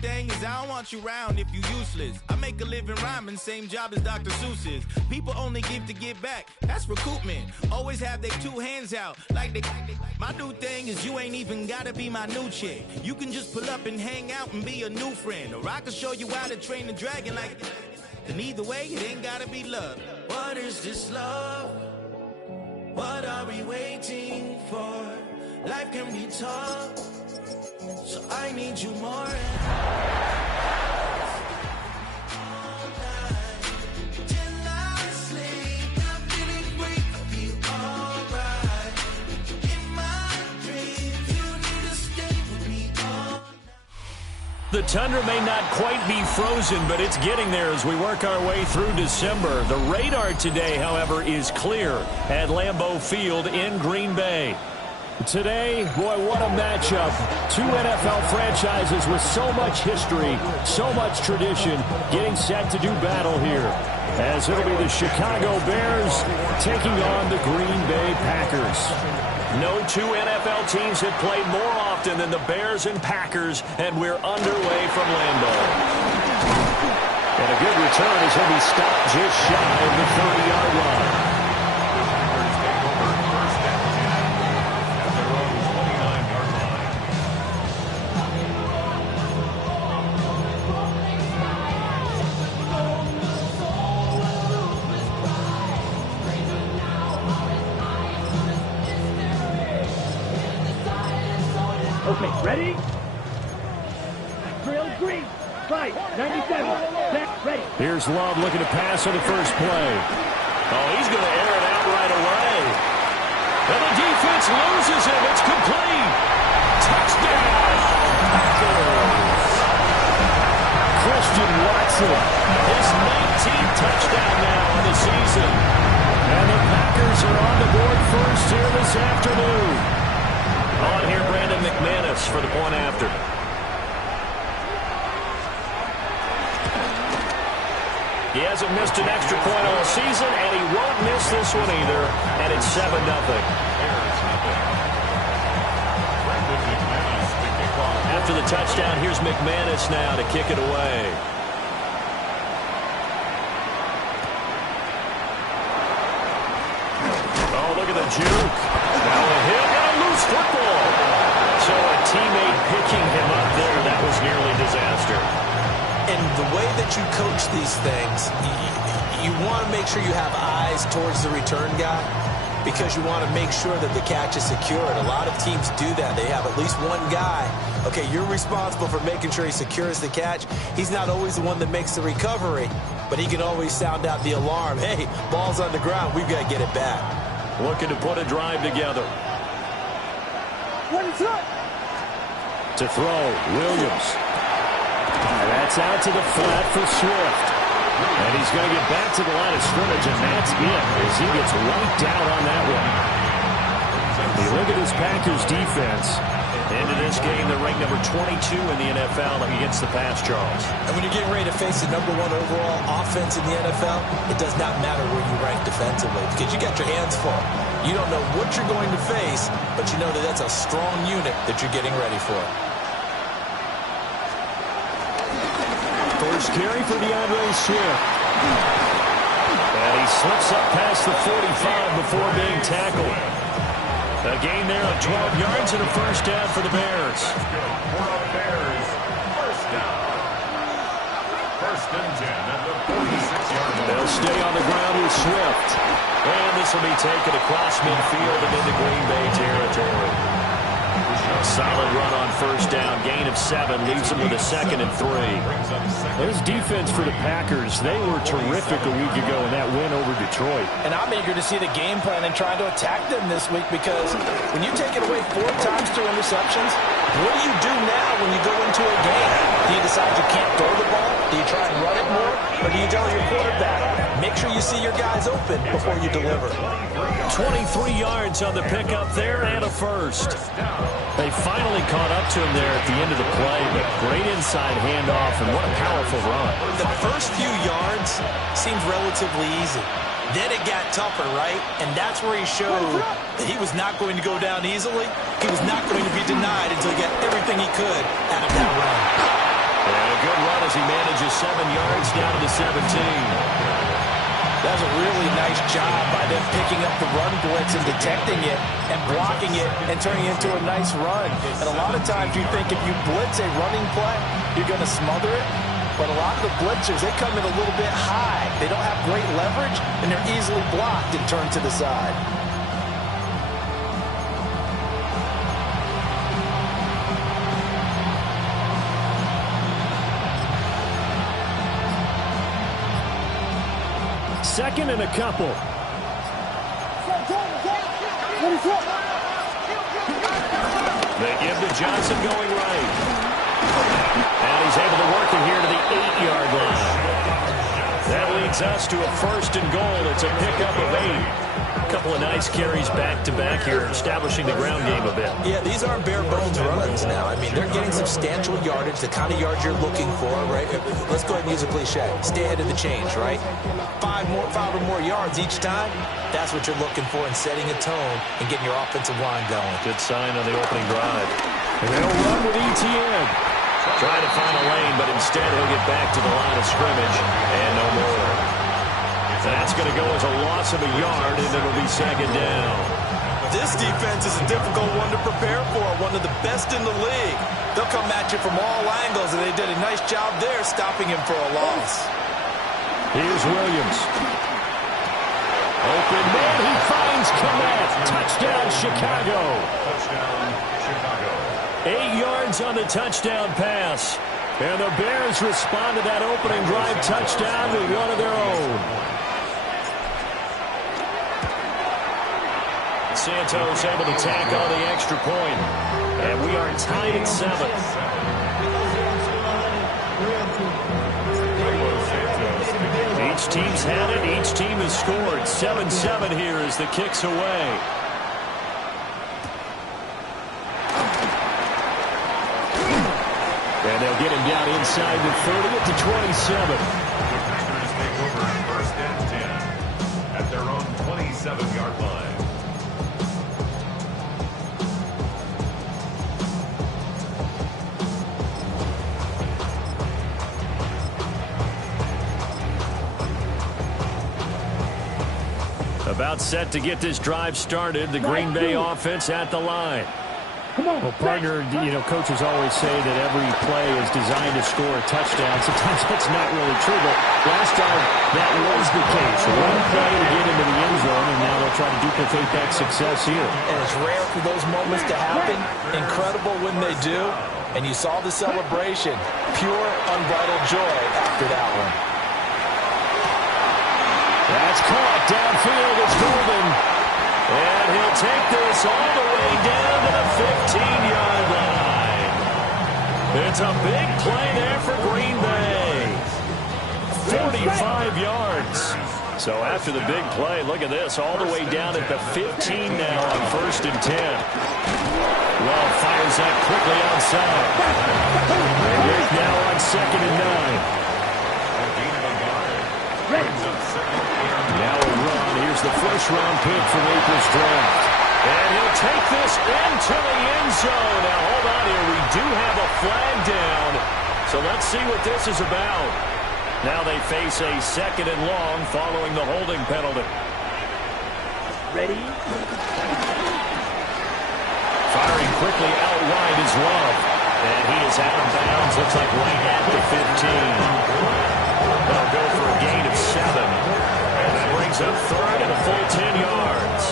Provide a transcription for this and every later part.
thing is I don't want you around if you useless. I make a living rhyming, same job as Dr. Seuss's. People only give to give back, that's recoupment. Always have their two hands out, like they. My new thing is you ain't even gotta be my new chick. You can just pull up and hang out and be a new friend. Or I can show you how to train the dragon like. And either way, it ain't gotta be love. What is this love? What are we waiting for? Life can be tough, so I need you more. The tundra may not quite be frozen, but it's getting there as we work our way through December. The radar today, however, is clear at Lambeau Field in Green Bay. Today, boy, what a matchup. Two NFL franchises with so much history, so much tradition, getting set to do battle here. As it'll be the Chicago Bears taking on the Green Bay Packers. No two NFL teams have played more often than the Bears and Packers, and we're underway from Lambeau. And a good return as he'll be stopped just shy of the 30-yard line. Okay, ready? Drill green. Right, 97. Set, ready. Here's Love looking to pass on the first play. Oh, he's going to air it out right away. And the defense loses him. It's complete. Touchdown. Christian Watson. His 19th touchdown now in the season. And the Packers are on the board first here this afternoon. On here, Brandon McManus for the point after. He hasn't missed an extra point all season, and he won't miss this one either. And it's 7-0. After the touchdown, here's McManus now to kick it away. Oh, look at the juke. Now a hit and a loose football. So a teammate picking him up there, that was nearly disaster. And the way that you coach these things, you want to make sure you have eyes towards the return guy because you want to make sure that the catch is secure. And a lot of teams do that. They have at least one guy. Okay, you're responsible for making sure he secures the catch. He's not always the one that makes the recovery, but he can always sound out the alarm. Hey, ball's on the ground. We've got to get it back. Looking to put a drive together. To throw, Williams. And that's out to the flat for Swift. And he's going to get back to the line of scrimmage, and that's it as he gets wiped out on that one. You look at this Packers defense. Into this game, they're ranked number 22 in the NFL against the pass, Charles. And when you're getting ready to face the #1 overall offense in the NFL, it does not matter where you rank defensively because you got your hands full. You don't know what you're going to face, but you know that that's a strong unit that you're getting ready for. First carry for DeAndre Swift. And he slips up past the 45 before being tackled. A gain there of 12 yards and a first down for the Bears. First down. First and 10 at the 46-yard line. They'll stay on the ground with Swift. And this will be taken across midfield and into Green Bay territory. Solid run on first down. Gain of 7 leaves them with a 2nd and 3. There's defense for the Packers. They were terrific a week ago in that win over Detroit. And I'm eager to see the game plan and trying to attack them this week because when you take it away 4 times 2 interceptions, what do you do now when you go into a game? Do you decide you can't throw the ball? Do you try and run it more? Or do you tell your quarterback, make sure you see your guys open before you deliver? 23 yards on the pickup there and a first. They finally caught up to him there at the end of the play, but great inside handoff, and what a powerful run. The first few yards seemed relatively easy. Then it got tougher, right? And that's where he showed that he was not going to go down easily. He was not going to be denied until he got everything he could out of that run. And a good run as he manages 7 yards down to the 17. That was a really nice job by them picking up the run blitz and detecting it and blocking it and turning it into a nice run. And a lot of times you think if you blitz a running play, you're going to smother it. But a lot of the blitzers, they come in a little bit high. They don't have great leverage, and they're easily blocked and turned to the side. Second and a couple. They give to Johnson going right. And he's able to work it here to the 8-yard line. That leads us to a first and goal. It's a pickup of 8. A couple of nice carries back-to-back here, establishing the ground game a bit. Yeah, these aren't bare-bones runs now. I mean, they're getting substantial yardage, the kind of yards you're looking for, right? Let's go ahead and use a cliche. Stay ahead of the change, right? 5 or more yards each time, that's what you're looking for in setting a tone and getting your offensive line going. Good sign on the opening drive. And they'll run with ETN. Trying to find a lane, but instead he'll get back to the line of scrimmage and no more. That's going to go as a loss of a yard, and it'll be second down. This defense is a difficult one to prepare for, one of the best in the league. They'll come at you from all angles, and they did a nice job there stopping him for a loss. Here's Williams. Open man, he finds Komet. Touchdown, Chicago. Touchdown, Chicago. 8 yards on the touchdown pass. And the Bears respond to that opening drive touchdown with one of their own. Santos able to tack on the extra point. And we are tied at 7. Each team's had it. Each team has scored. 7-7 here as the kick's away. And they'll get him down inside the 30 at the 27. The Packers take over first and 10 at their own 27-yard line. About set to get this drive started. The Green Bay offense at the line. Well, partner, coaches always say that every play is designed to score a touchdown. Sometimes that's not really true, but last time that was the case. One play to get into the end zone, and now they'll try to duplicate that success here. And it's rare for those moments to happen. Incredible when they do. And you saw the celebration. Pure, unbridled joy after that one. That's caught downfield. It's Golden. And he'll take this all the way down to the 15-yard line. It's a big play there for Green Bay. 45 yards. So after the big play, look at this, all the way down at the 15 now on first and 10. Love fires that quickly outside. And now on second and 9. Now a run. Here's the first-round pick from April's draft. And he'll take this into the end zone. Now, hold on here. We do have a flag down. So let's see what this is about. Now they face a second and long following the holding penalty. Ready? Firing quickly out wide is Love. And he is out of bounds. Looks like right at the 15. They'll go for a gain of 7. And that brings up third and a full 10 yards.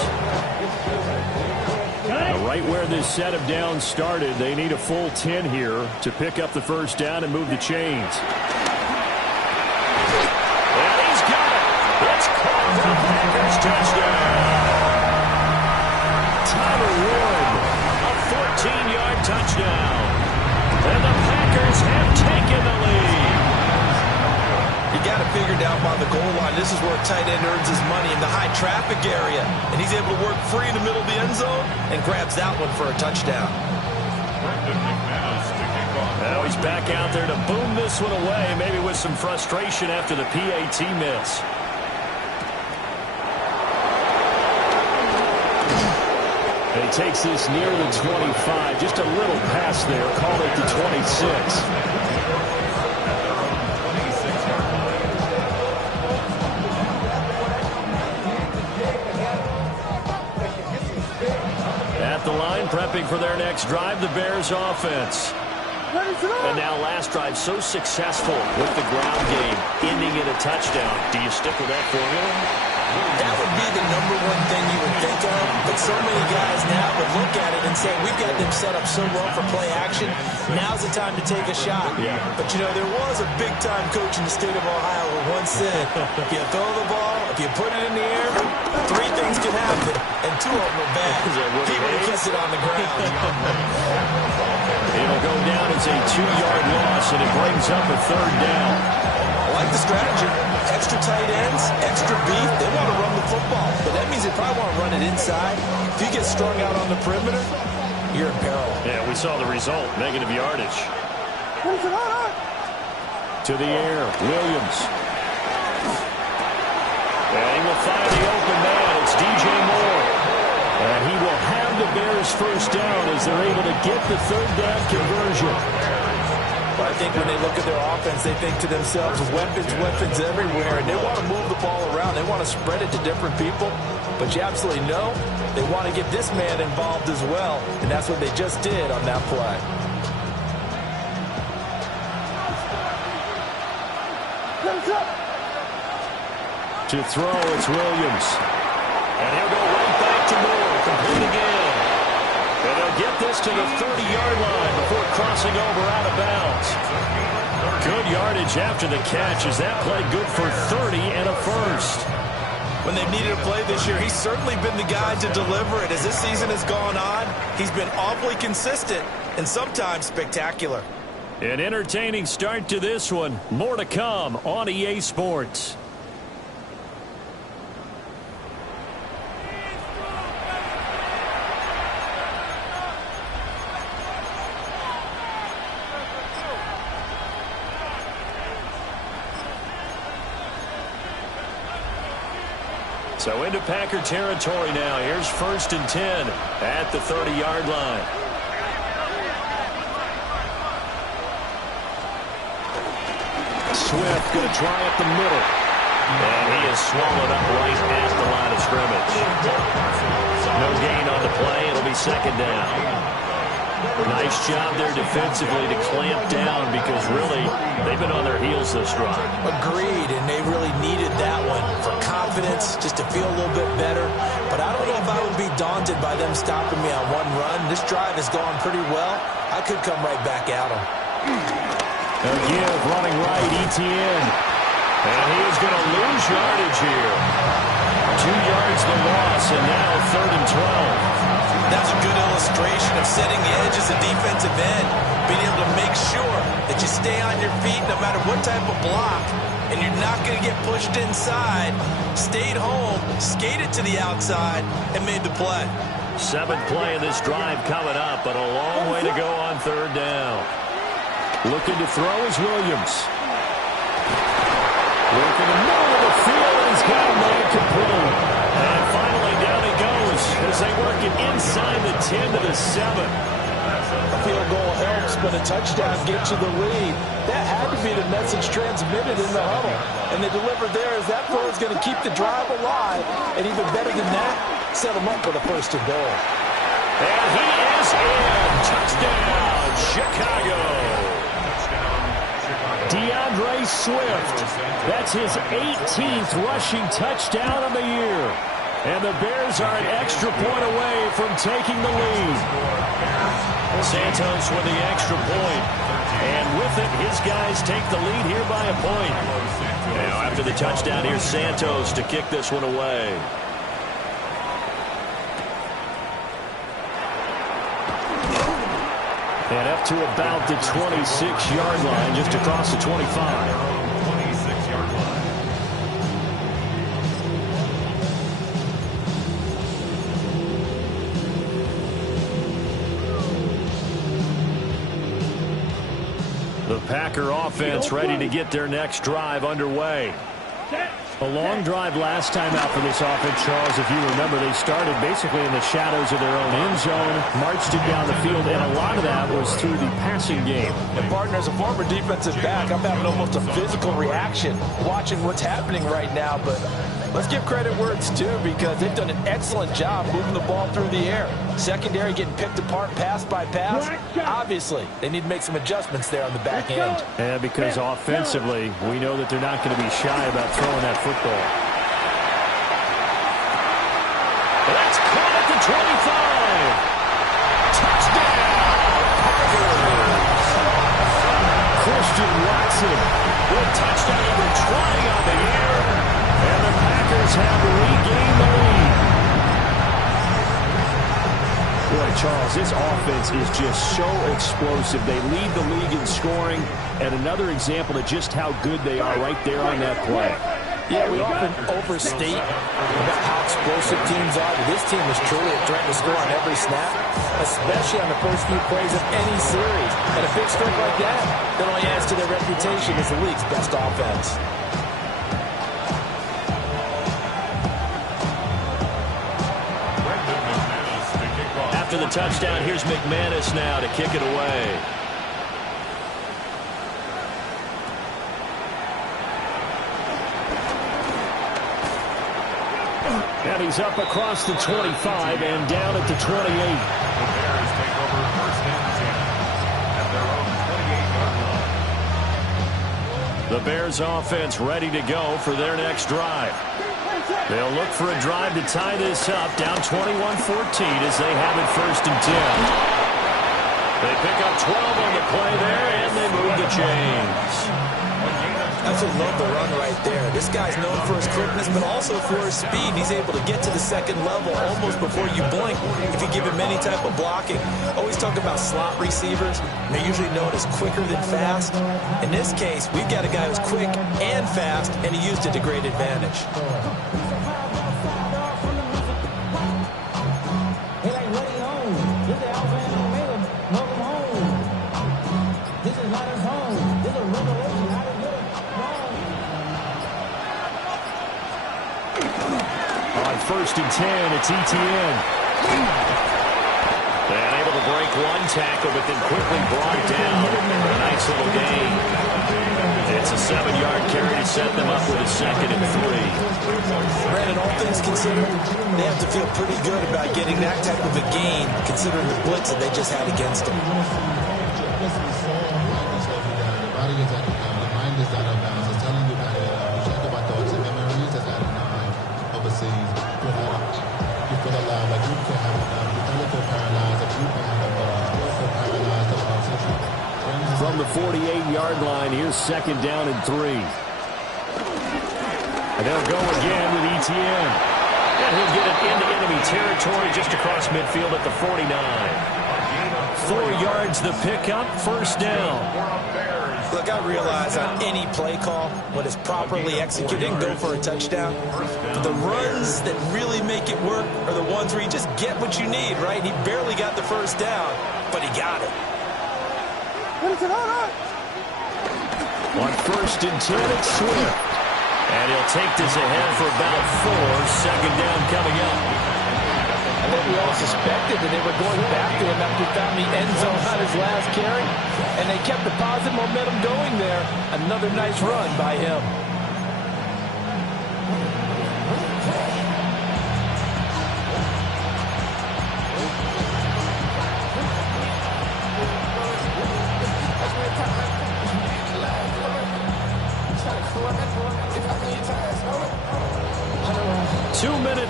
Now, right where this set of downs started, they need a full 10 here to pick up the first down and move the chains. And he's got it. It's caught for the Packers touchdown. Tyler Wood, a 14-yard touchdown. And the Packers have taken the lead. You got it figured out by the goal line. This is where a tight end earns his money, in the high traffic area. And he's able to work free in the middle of the end zone and grabs that one for a touchdown. Now he's back out there to boom this one away, maybe with some frustration after the PAT miss. And he takes this near the 25. Just a little pass there. Call it the 26. prepping for their next drive, the Bears offense. And now last drive so successful with the ground game, ending in a touchdown. Do you stick with that formula? That would be the number one thing you would think of, but so many guys now would look at it and say, we've got them set up so well for play action, now's the time to take a shot. Yeah. But, you know, there was a big-time coach in the state of Ohio who once said, if you throw the ball, if you put it in the air, 3 things can happen, and 2 of them are bad. He would have kept it on the ground. It'll go down as a 2-yard loss, and it brings up a 3rd down. I like the strategy. Extra tight ends, extra beef. They want to run the football, but that means they probably want to run it inside. If you get strung out on the perimeter, you're in peril. Yeah, we saw the result, negative yardage. To the air, Williams. And he will find the open man. It's DJ Moore. And he will have the Bears first down as they're able to get the 3rd down conversion. I think when they look at their offense, they think to themselves, weapons everywhere, and they want to move the ball around. They want to spread it to different people, but you absolutely know they want to get this man involved as well, and that's what they just did on that play. To throw, it's Williams. And he'll go right back to Moore, complete again. And they'll get this to the 30-yard line before crossing over out of bounds. Good yardage after the catch. Is that play good for 30 and a first? When they've needed a play this year, he's certainly been the guy to deliver it. As this season has gone on, he's been awfully consistent and sometimes spectacular. An entertaining start to this one. More to come on EA Sports. So into Packer territory now. Here's 1st and 10 at the 30-yard line. Swift going to try up the middle. And he is swallowed up right at the line of scrimmage. No gain on the play. It'll be 2nd down. Nice job there defensively to clamp down because really they've been on their heels this drive. Agreed, and they really needed that one for confidence, just to feel a little bit better. But I don't know if I would be daunted by them stopping me on one run. This drive has gone pretty well. I could come right back at them. A give running right, ETN. And he is going to lose yardage here. 2 yards the loss, and now 3rd and 12. That's a good illustration of setting the edge as a defensive end, being able to make sure that you stay on your feet no matter what type of block, and you're not going to get pushed inside. Stayed home, skated to the outside, and made the play. 7th play of this drive coming up, but a long way to go on 3rd down. Looking to throw is Williams. Working the middle of the field, and he's got a man complete. And finally down he goes as they work it inside the 10 to the 7. A field goal helps, but a touchdown gets you the lead. That had to be the message transmitted in the huddle. And they delivered there as that throw is going to keep the drive alive. And even better than that, set them up with a 1st and goal. And he is in. Touchdown, Chicago. DeAndre Swift. That's his 18th rushing touchdown of the year. And the Bears are an extra point away from taking the lead. Santos with the extra point. And with it, his guys take the lead here by a point. Now after the touchdown, here's Santos to kick this one away. And up to about the 26-yard line, just across the 25. 26-yard line. The Packer offense ready to get their next drive underway. A long drive last time out for this offense, Charles. If you remember, they started basically in the shadows of their own end zone, marched it down the field, and a lot of that was through the passing game. And, partner, as a former defensive back, I'm having almost a physical reaction watching what's happening right now. But Let's give credit where it's due because they've done an excellent job moving the ball through the air. Secondary getting picked apart pass by pass. Obviously, they need to make some adjustments there on the back end. And because offensively, we know that they're not going to be shy about throwing that football. That's caught at the 25. Touchdown! Christian Watson with touchdown number 20 on the year. And the Packers have regained the lead. Boy, Charles, this offense is just so explosive. They lead the league in scoring, and another example of just how good they are right there on that play. Yeah, we often overstate about how explosive teams are, but this team is truly a threat to score on every snap, especially on the first few plays of any series. And a big strike like that only adds to their reputation as the league's best offense. After the touchdown, here's McManus now to kick it away. And he's up across the 25 and down at the 28. The Bears take over first and 10 at their own 28-yard line. The Bears offense ready to go for their next drive. They'll look for a drive to tie this up, down 21-14 as they have it first and 10. They pick up 12 on the play there, and they move the chains. Absolutely love the run right there. This guy's known for his quickness, but also for his speed. He's able to get to the second level almost before you blink if you give him any type of blocking. Always talk about slot receivers. They're usually known as quicker than fast. In this case, we've got a guy who's quick and fast, and he used it to great advantage. First and 10, it's Etienne. And able to break one tackle, but then quickly brought down. A nice little gain. It's a 7-yard carry to set them up with a second and 3. Brandon, all things considered, they have to feel pretty good about getting that type of a gain, considering the blitz that they just had against them. From the 48-yard line, here's second down and 3. And they'll go again with Etienne. And he'll get it into enemy territory just across midfield at the 49. 4 yards the pickup, first down. Look, I realize on any play call, when it's properly executed and go for a touchdown, but the runs that really make it work are the ones where you just get what you need, right? He barely got the first down, but he got it. On first and 10, it's Swift. And he'll take this ahead for about 4. Second down coming up. I think we all suspected that they were going back to him after he found the end zone on his last carry. And they kept the positive momentum going there. Another nice run by him.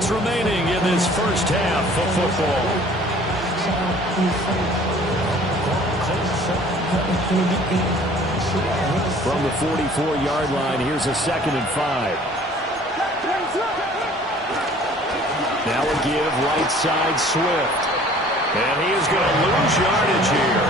Remaining in this first half of football. From the 44-yard line, here's a second and 5. Now a give, right side, Swift. And he is going to lose yardage here.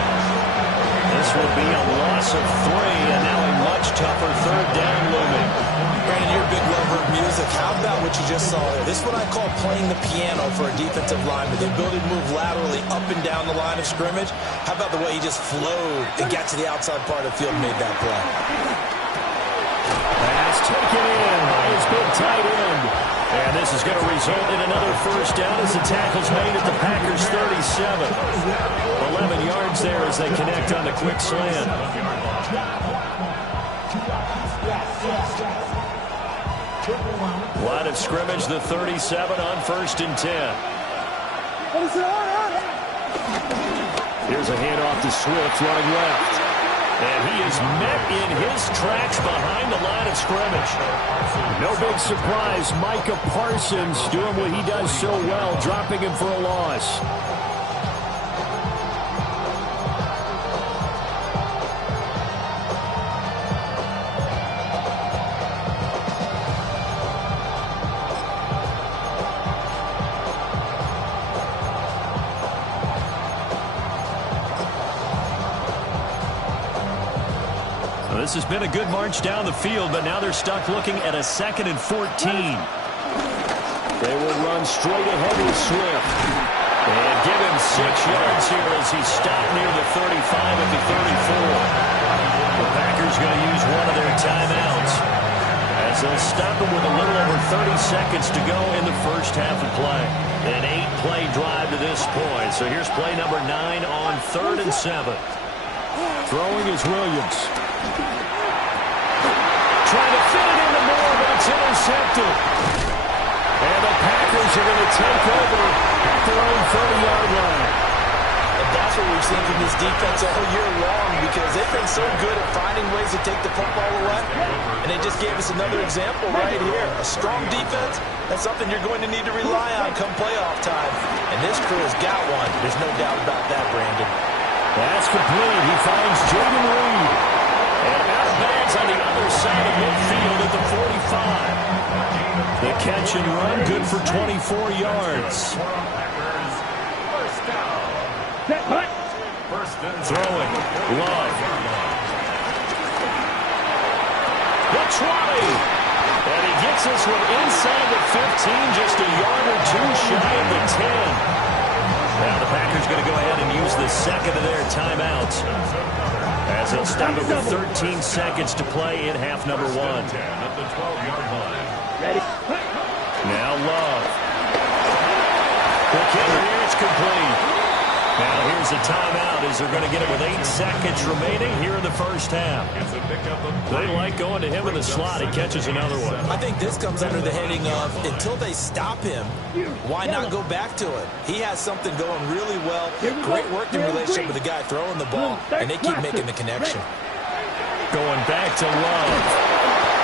This will be a loss of 3, and now a much tougher third down looming. Brandon, you're a big lover of music. How about what you just saw there? This is what I call playing the piano for a defensive lineman. The ability to move laterally up and down the line of scrimmage. How about the way he just flowed and got to the outside part of the field and made that play? Pass taken in by his big tight end. And this is going to result in another first down as the tackle's made at the Packers' 37. 11 yards there as they connect on the quick slant. Line of scrimmage, the 37 on 1st and 10. Here's a handoff to Swift running left. And he is met in his tracks behind the line of scrimmage. No big surprise. Micah Parsons doing what he does so well, dropping him for a loss. This has been a good march down the field, but now they're stuck looking at a 2nd and 14. They will run straight ahead with Swift. And give him 6 yards here as he's stopped near the 35 at the 34. The Packers going to use one of their timeouts as they'll stop him with a little over 30 seconds to go in the first half of play. An 8-play drive to this point. So here's play number 9 on 3rd and 7. Throwing is Williams. Trying to fit it into Moore, but it's intercepted. And the Packers are going to take over at their own 30-yard line. And that's what we've seen from this defense all year long, because they've been so good at finding ways to take the football away. And they just gave us another example right here. A strong defense, that's something you're going to need to rely on come playoff time. And this crew has got one. There's no doubt about that, Brandon. That's complete. He finds Jaden Reed. And out of bounds on the other side of midfield at the 45. The catch and run, good for 24 yards. Throwing, Love. The 20. And he gets this one inside the 15, just a yard or two shy of the 10. Now the Packers going to go ahead and use the second of their timeouts as they'll stop it with 13 seconds to play in half number 1. Now Love. The kick here, it's complete. Now here's a timeout as they're going to get it with 8 seconds remaining here in the first half. They like going to him in the slot. He catches another one. I think this comes under the heading of until they stop him, why not go back to it? He has something going really well. Great working relationship with the guy throwing the ball, and they keep making the connection. Going back to Love.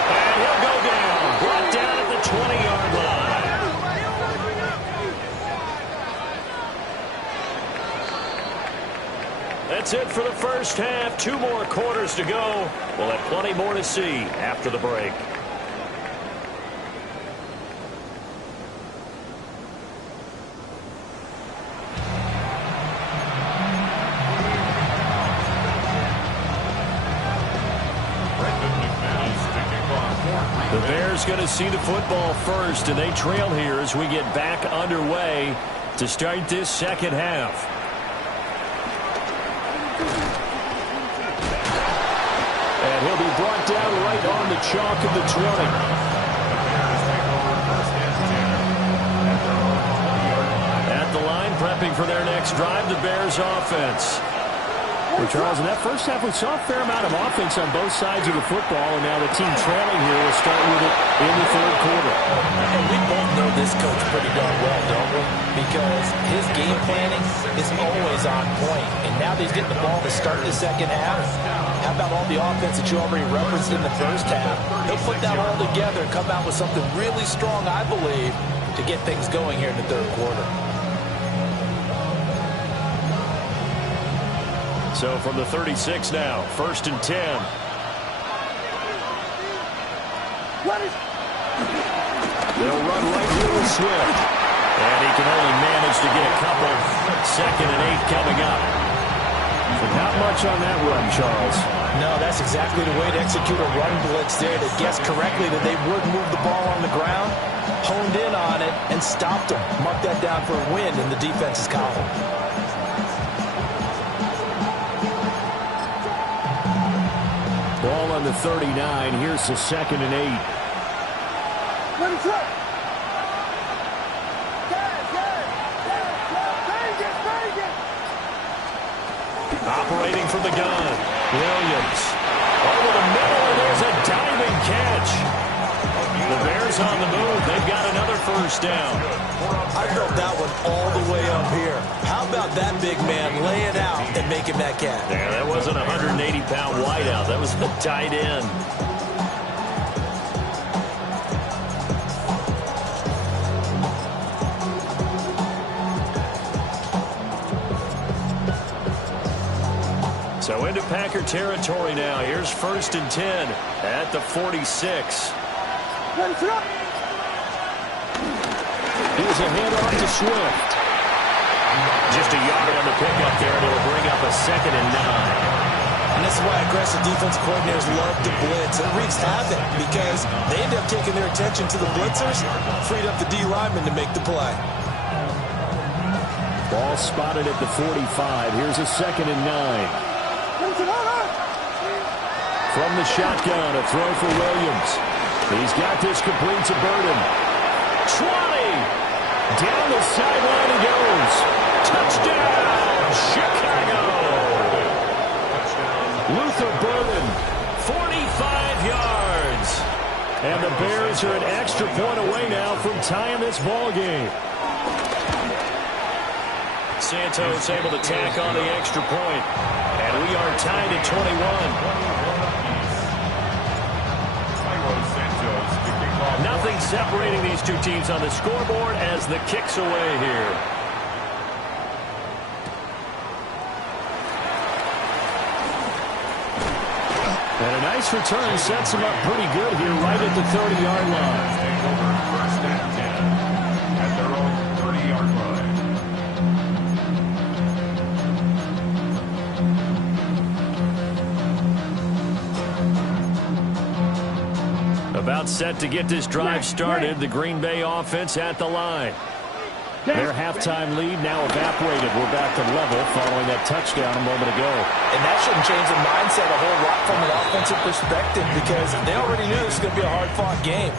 And he'll go down. Brought down at the 20-yard line. That's it for the first half. 2 more quarters to go. We'll have plenty more to see after the break. The Bears going to see the football first, and they trail here as we get back underway to start this second half. And he'll be brought down right on the chalk of the 20. At the line, prepping for their next drive, the Bears offense. Well, Charles, in that first half, we saw a fair amount of offense on both sides of the football, and now the team trailing here will start with it in the third quarter. And we both know this coach pretty darn well, don't we? Because his game planning is always on point. And now that he's getting the ball to start the second half, how about all the offense that you already referenced in the first half? He'll put that all together and come out with something really strong, I believe, to get things going here in the third quarter. So from the 36 now, 1st and 10. They'll run right here with Swift. And he can only manage to get a couple. 2nd and 8 coming up. But not much on that run, Charles. No, that's exactly the way to execute a run blitz there. To guess correctly that they would move the ball on the ground, honed in on it, and stopped them. Mark that down for a win in the defense's column. Ball on the 39. Here's the 2nd and 8. Operating from the gun. Williams. Over the middle, and there's a diving catch. The Bears Bears on the move. They've got another first down. I felt that one all the way up here. How about that big man laying out and making that catch? Yeah, that wasn't a 180-pound wideout. That was a tight end. So into Packer territory now. Here's 1st and 10 at the 46. Here's a handoff to Swift. Just a yard on the pickup there, and it'll bring up a 2nd and 9. And this is why aggressive defense coordinators love to blitz. It wreaks havoc because they end up taking their attention to the blitzers, freed up the D lineman to make the play. Ball spotted at the 45. Here's a 2nd and 9. From the shotgun, a throw for Williams. He's got this complete to Burden. 20! Down the sideline he goes. Touchdown, Chicago! Luther Burden, 45 yards. And the Bears are an extra point away now from tying this ball game. Santos able to tack on the extra point. And we are tied at 21. Nothing separating these two teams on the scoreboard as the kick's away here. And a nice return sets him up pretty good here right at the 30-yard line. Take over 1st and 10 at their own 30-yard line. About set to get this drive started. The Green Bay offense at the line. Their halftime lead now evaporated. We're back to level following that touchdown a moment ago. And that shouldn't change the mindset a whole lot from an offensive perspective because they already knew this was going to be a hard-fought game.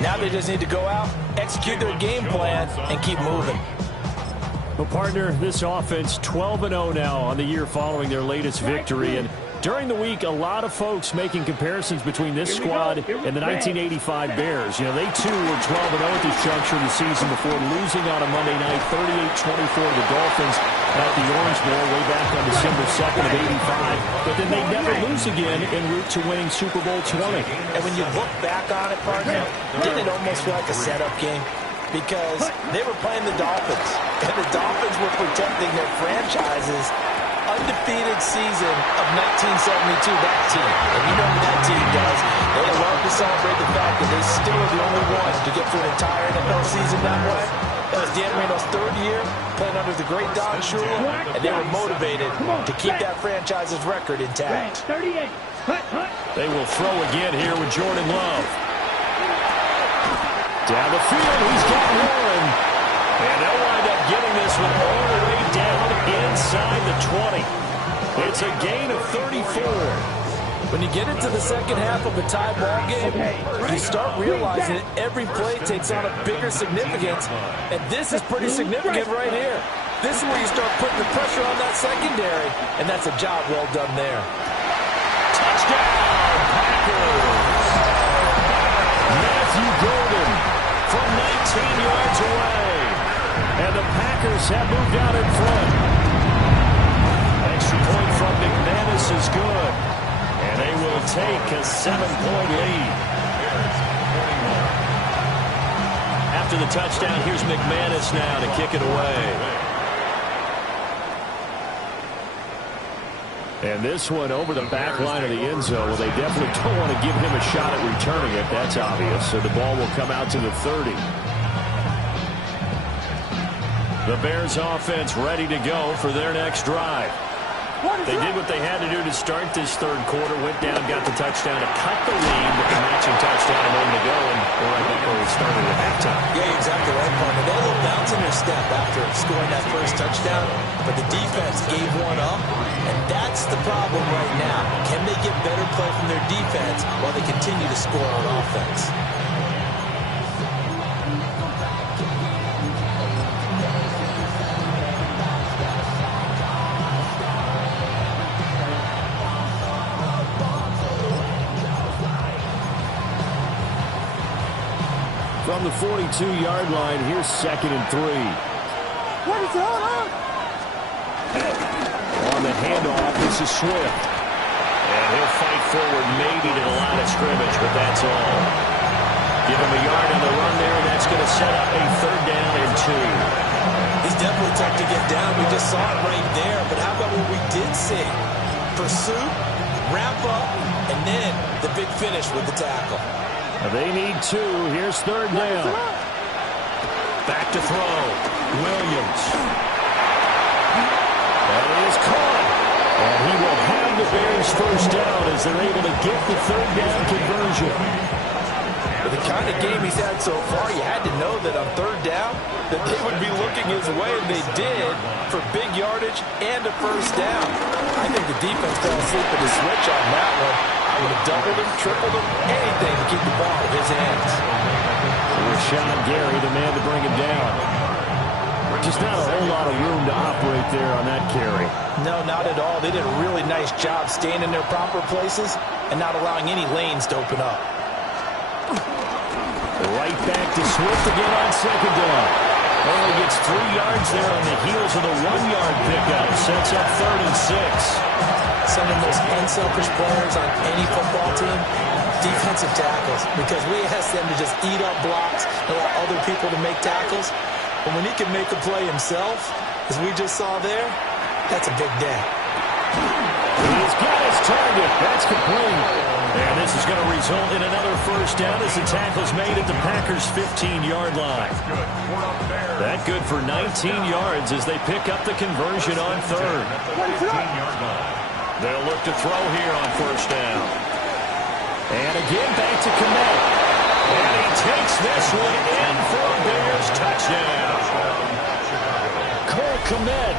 Now they just need to go out, execute their game plan, and keep moving. Well, partner, this offense 12-0 now on the year following their latest victory. And during the week, a lot of folks making comparisons between this squad and the 1985 Bears. You know, they too were 12-0 at this juncture of the season before losing on a Monday night 38-24 to the Dolphins at the Orange Bowl way back on December 2nd of 85. But then they never lose again en route to winning Super Bowl 20. And when you look back on it, partner, didn't it almost feel like a setup game? Because they were playing the Dolphins, and the Dolphins were protecting their franchise's undefeated season of 1972, that team. And you know what that team does. They love to celebrate the fact that they still are the only ones to get through an entire NFL season that way. That was Dan Marino's 3rd year, playing under the great Don Shula, and they were motivated to keep that franchise's record intact. They will throw again here with Jordan Love. Down the field, he's got one. And they'll wind up getting this one all the way down inside the 20. It's a gain of 34. When you get into the second half of a tie ball game, you start realizing that every play takes on a bigger significance, and this is pretty significant right here. This is where you start putting the pressure on that secondary, and that's a job well done there. Touchdown, Packers! Matthew Golden from 19 yards away. And the Packers have moved out in front. Extra point from McManus is good. And they will take a 7-point lead. After the touchdown, here's McManus now to kick it away. And this one over the back line of the end zone. Well, they definitely don't want to give him a shot at returning it. That's obvious. So the ball will come out to the 30. The Bears offense ready to go for their next drive. They did what they had to do to start this third quarter. Went down, got the touchdown to cut the lead with the matching touchdown a moment ago. And we're right back where we started at halftime. Yeah, exactly right, partner. They had a little bounce in their step after scoring that first touchdown. But the defense gave one up. And that's the problem right now. Can they get better play from their defense while they continue to score on offense? from the 42-yard line. Here's 2nd and 3. What is going on? On the handoff, this is Swift. And he'll fight forward maybe to the line of scrimmage, but that's all. Give him a yard on the run there, and that's going to set up a 3rd down and 2. He's definitely tough to get down. We just saw it right there. But how about what we did see? Pursuit, wrap up, and then the big finish with the tackle. They need 2. Here's 3rd down. Back to throw. Williams. That is caught. And he will have the Bears 1st down as they're able to get the 3rd down conversion. With the kind of game he's had so far, you had to know that on 3rd down that they would be looking his way, and they did, for big yardage and a 1st down. I think the defense fell asleep at the switch on that one. I would have doubled him, tripled him, anything to keep the ball in his hands. Rashawn Gary, the man to bring him down. Just not a whole lot of room to operate there on that carry. No, not at all. They did a really nice job staying in their proper places and not allowing any lanes to open up. Right back to Swift again on 2nd down. Only gets 3 yards there on the heels of the 1-yard pickup. Sets up 3rd and 6. Some of the most unselfish players on any football team, defensive tackles, because we ask them to just eat up blocks and allow other people to make tackles. But when he can make a play himself, as we just saw there, that's a big day. He's got his target. That's complete. And this is going to result in another 1st down as the tackle's made at the Packers' 15-yard line. That good for 19 yards as they pick up the conversion on 3rd. They'll look to throw here on 1st down. And again back to Kmet. And he takes this one in for a Bears touchdown. Cole Kmet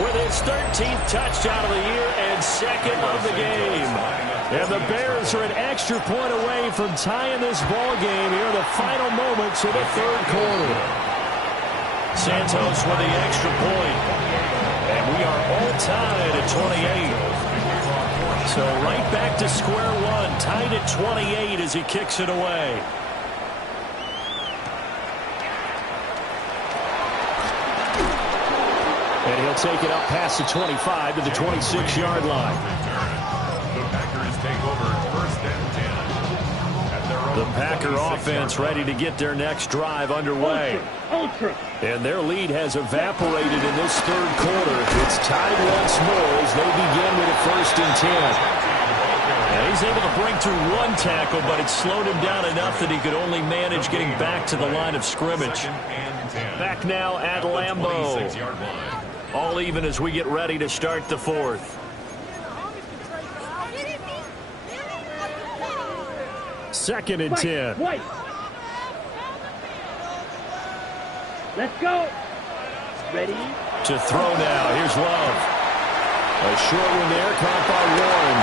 with his 13th touchdown of the year and 2nd of the game. And the Bears are an extra point away from tying this ball game here in the final moments of the 3rd quarter. Santos with the extra point. And we are all tied at 28. So right back to square one, tied at 28 as he kicks it away. And he'll take it up past the 25 to the 26-yard line. The Packers take over 1st and 10. At their own The Packer offense ready to get their next drive underway. Ultra. And their lead has evaporated in this 3rd quarter. It's tied once more as they begin with a 1st and 10. And he's able to break through 1 tackle, but it slowed him down enough that he could only manage getting back to the line of scrimmage. Back now at Lambeau. All even as we get ready to start the 4th. 2nd and 10. Wait. Let's go. Ready? To throw now. Here's Love. A short one there, caught by Warren.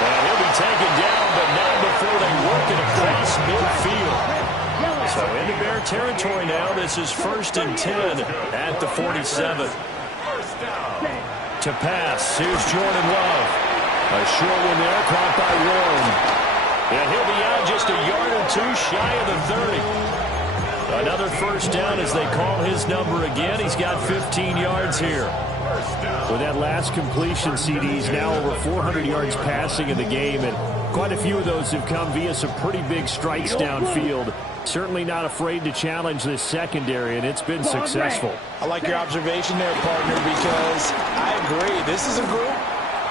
And he'll be taken down, but not before they work it across midfield. So into Bear territory now. This is 1st and 10 at the 47. To pass. Here's Jordan Love. A short one there, caught by Warren. And he'll be out just a yard or 2 shy of the 30. Another 1st down as they call his number again. He's got 15 yards here. With that last completion, CD's now over 400 yards passing in the game, and quite a few of those have come via some pretty big strikes downfield. Certainly not afraid to challenge this secondary, and it's been successful. I like your observation there, partner, because I agree. This is a group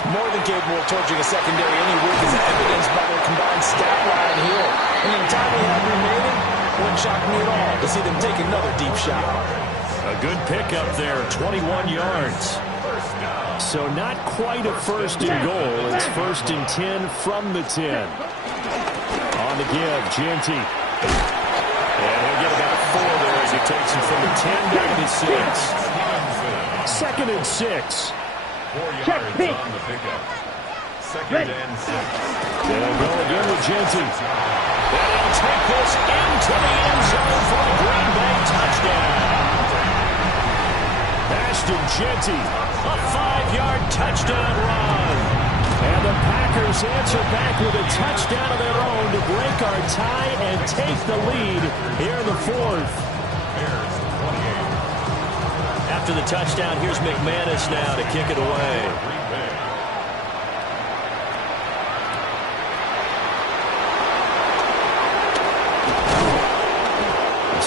more than capable of torching a secondary any week, as evidenced by their combined stat line here. And in the time we have remaining, it wouldn't shock me at all to see them take another deep shot. A good pickup there, 21 yards. So not quite a 1st and goal. It's 1st and 10 from the 10. On the give, Genty. And he'll get about 4 there as he takes him from the 10 down to the 6. 2nd and 6. 4 yards on the pickup. 2nd and 6. They'll go again with Genty. And he'll take this into the end zone for a Green Bay touchdown. Ashton Genty, a 5-yard touchdown run. And the Packers answer back with a touchdown of their own to break our tie and take the lead here in the fourth. Bears 28. After the touchdown, here's McManus now to kick it away. Green Bay.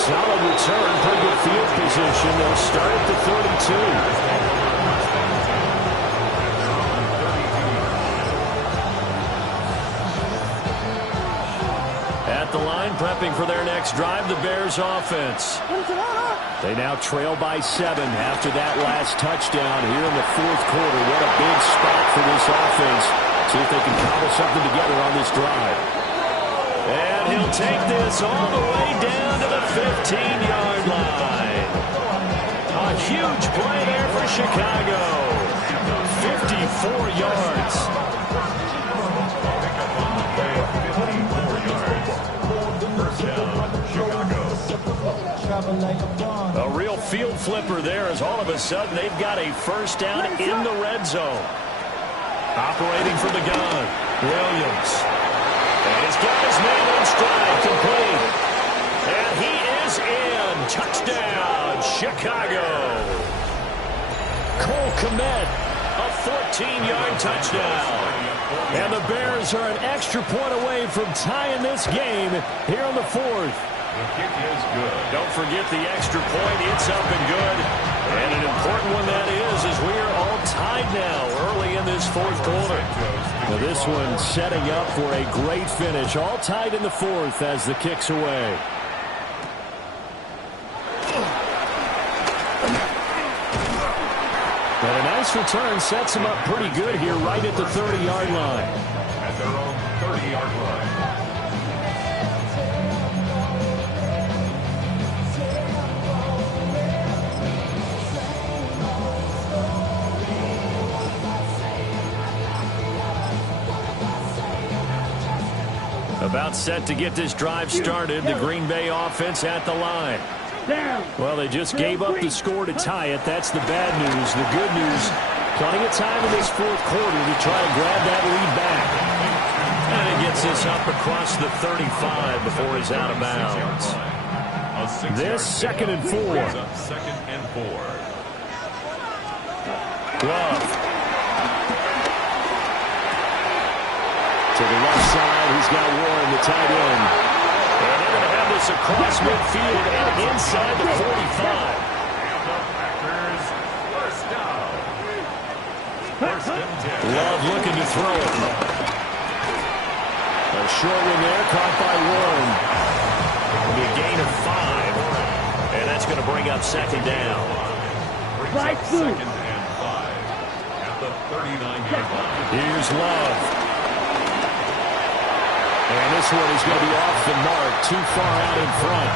Solid return, pretty good field position. They'll start at the 32. At the line, prepping for their next drive, the Bears offense. They now trail by 7 after that last touchdown here in the fourth quarter. What a big spot for this offense. See if they can cobble something together on this drive. And he'll take this all the way down to the 15-yard line. A huge play there for Chicago. 54 yards. A real field flipper there as all of a sudden they've got a first down in the red zone. Operating from the gun, Williams. And he's got his man in stride, complete. And he is in. Touchdown, Chicago. Cole Kmet, a 14-yard touchdown. And the Bears are an extra point away from tying this game here in the fourth. The kick is good. Don't forget the extra point. It's up and good. And an important one that is, as we are all tied now early in this fourth quarter. Now this one setting up for a great finish. All tied in the fourth as the kick's away. But a nice return sets him up pretty good here right at the 30-yard line. At their own 30-yard line. About set to get this drive started. The Green Bay offense at the line. Well, they just gave up the score to tie it. That's the bad news. The good news, plenty of time in this fourth quarter to try to grab that lead back. And he gets this up across the 35 before he's out of bounds. This 2nd and 4. Second and 4. Glove. To the left side, he's got Warren, the tight end. And they're going to have this across midfield and inside the 45. Love looking to throw it. A short one there, caught by Warren. It'll be a gain of 5. And that's going to bring up 2nd down. Second and 5 at the 39-yard line. Here's Love. And this one is going to be off the mark, too far out in front.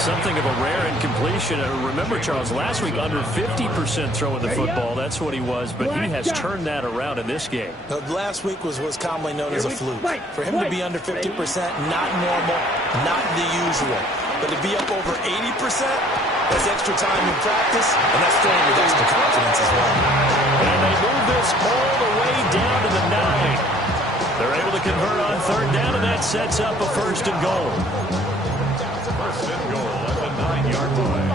Something of a rare incompletion. Remember, Charles, last week under 50% throwing the football. That's what he was, but he has turned that around in this game. Last week was what's commonly known as a fluke. For him to be under 50%, not normal, not the usual. But to be up over 80%, that's extra time in practice, and that's throwing with extra confidence as well. And they move this all the way down to the 9. They're able to convert on 3rd down, and that sets up a 1st and goal. 1st and goal at the 9-yard line.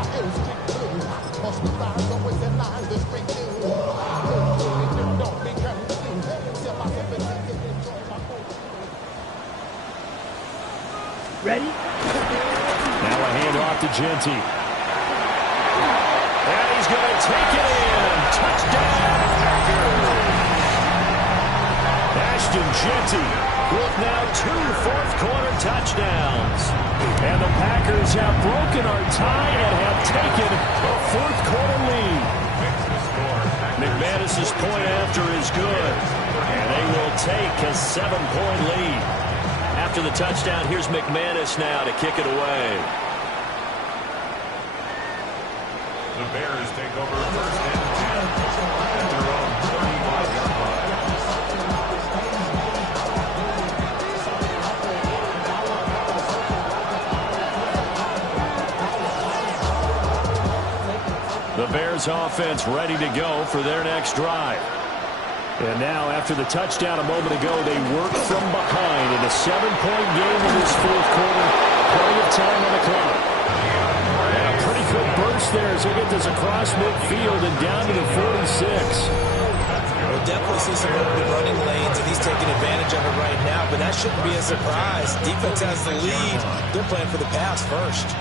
Ready? Now a handoff to Genty. And he's going to take it in. Touchdown, Packers. Ashton Genty with now 2 fourth-quarter touchdowns. And the Packers have broken our tie and have taken a fourth-quarter lead. McManus's point after is good. And they will take a 7-point lead. After the touchdown, here's McManus now to kick it away. The Bears take over 1st and 10 at their own 35-yard line. The Bears offense ready to go for their next drive. And now, after the touchdown a moment ago, they work from behind in a 7-point game in this fourth quarter. Plenty of time on the clock. And a pretty good burst there as they get this across midfield and down to the 46. We'll definitely see some open running lanes, and he's taking advantage of it right now, but that shouldn't be a surprise. Defense has the lead. They're playing for the pass first.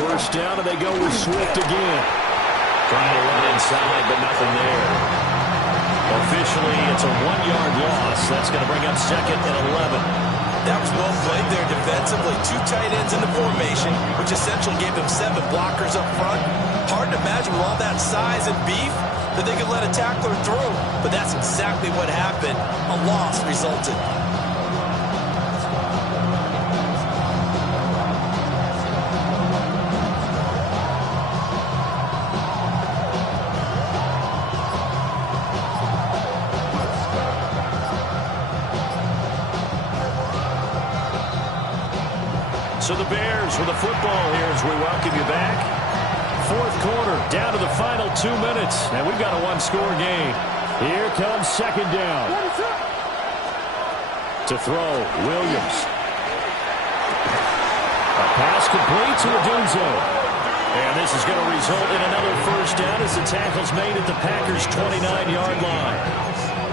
First down, and they go with Swift again. Trying to run inside, but nothing there. Officially, it's a 1-yard loss. That's going to bring up 2nd and 11. That was well played there defensively. 2 tight ends in the formation, which essentially gave them 7 blockers up front. Hard to imagine with all that size and beef that they could let a tackler through. But that's exactly what happened. A loss resulted. So the Bears with the football here as we welcome you back. Fourth quarter, down to the final 2 minutes, and we've got a 1-score game. Here comes 2nd down. To throw, Williams. A pass complete to Adunzo. And this is going to result in another first down as the tackle's made at the Packers' 29-yard line.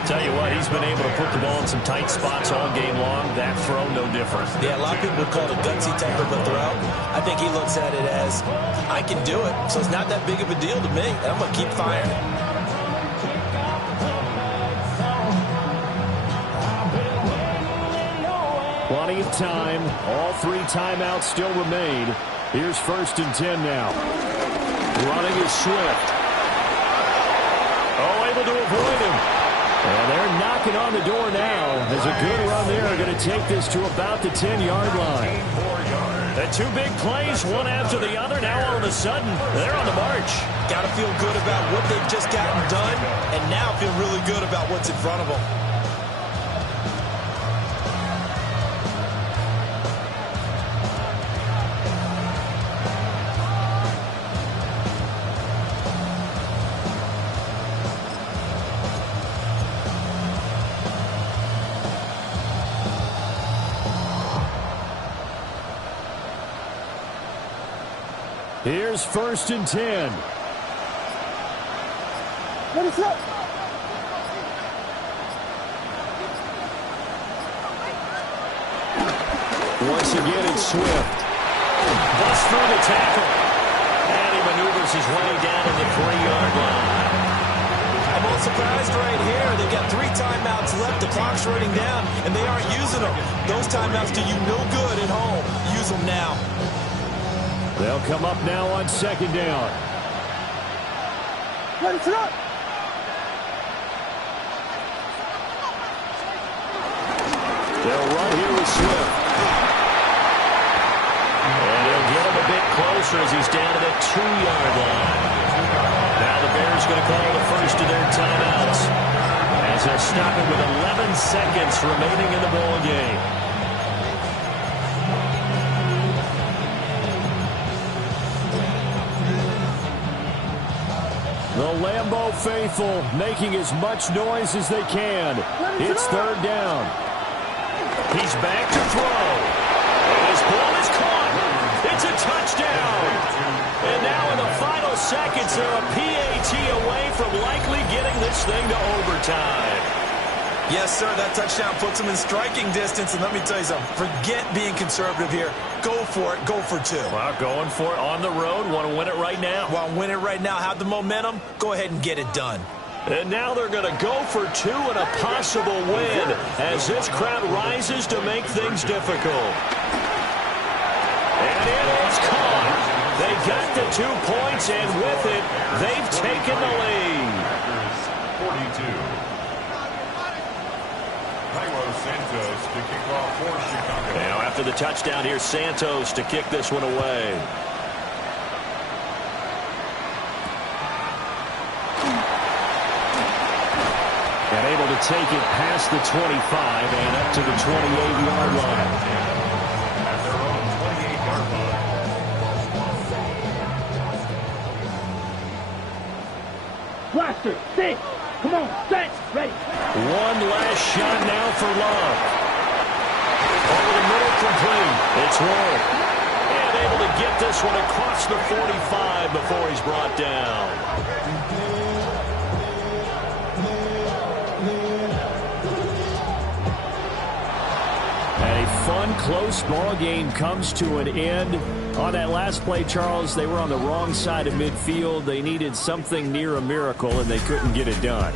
Tell you what, he's been able to put the ball in some tight spots all game long. That throw, no different. Yeah, a lot of people would call it a gutsy type of a throw. I think he looks at it as, I can do it, so it's not that big of a deal to me, and I'm going to keep firing. Plenty of time. All 3 timeouts still remain. Here's 1st and 10 now. Running is Swift. Oh, able to avoid him. And they're knocking on the door now. There's a good run there. Going to take this to about the 10-yard line. The 2 big plays, one after the other. Now all of a sudden, they're on the march. Got to feel good about what they've just gotten done, and now feel really good about what's in front of them. Here's 1st and 10. What is up? Once again, it's Swift. Busts through the tackle. And he maneuvers his way down to the 3-yard line. I'm a little surprised right here. They've got 3 timeouts left. The clock's running down, and they aren't using them. Those timeouts do you no good at home. Use them now. They'll come up now on 2nd down. Ready to up. They'll run here with Swift. And he'll get him a bit closer as he's down to the 2-yard line. Now the Bears going to call the first of their timeouts as they're stopping with 11 seconds remaining in the ball game. The Lambeau faithful making as much noise as they can. It's 3rd down. He's back to throw. And his ball is caught. It's a touchdown. And now in the final seconds, they're a PAT away from likely getting this thing to overtime. Yes, sir, that touchdown puts them in striking distance. And let me tell you something, forget being conservative here. Go for it. Go for 2. Well, going for it on the road. Want to win it right now. Want to win it right now. Have the momentum. Go ahead and get it done. And now they're going to go for 2 and a possible win as this crowd rises to make things difficult. And it is caught. They got the 2 points, and with it, they've taken the lead. 42. Santos to kick off for Chicago. Now after the touchdown, here's Santos to kick this one away. And able to take it past the 25 and up to the 28-yard line. At their own 28-yard line. Blaster, six. Come on, set, ready. One last shot now for Love. Over the middle, complete. It's Wolf. And able to get this one across the 45 before he's brought down. A fun, close ball game comes to an end. On that last play, Charles, they were on the wrong side of midfield. They needed something near a miracle, and they couldn't get it done.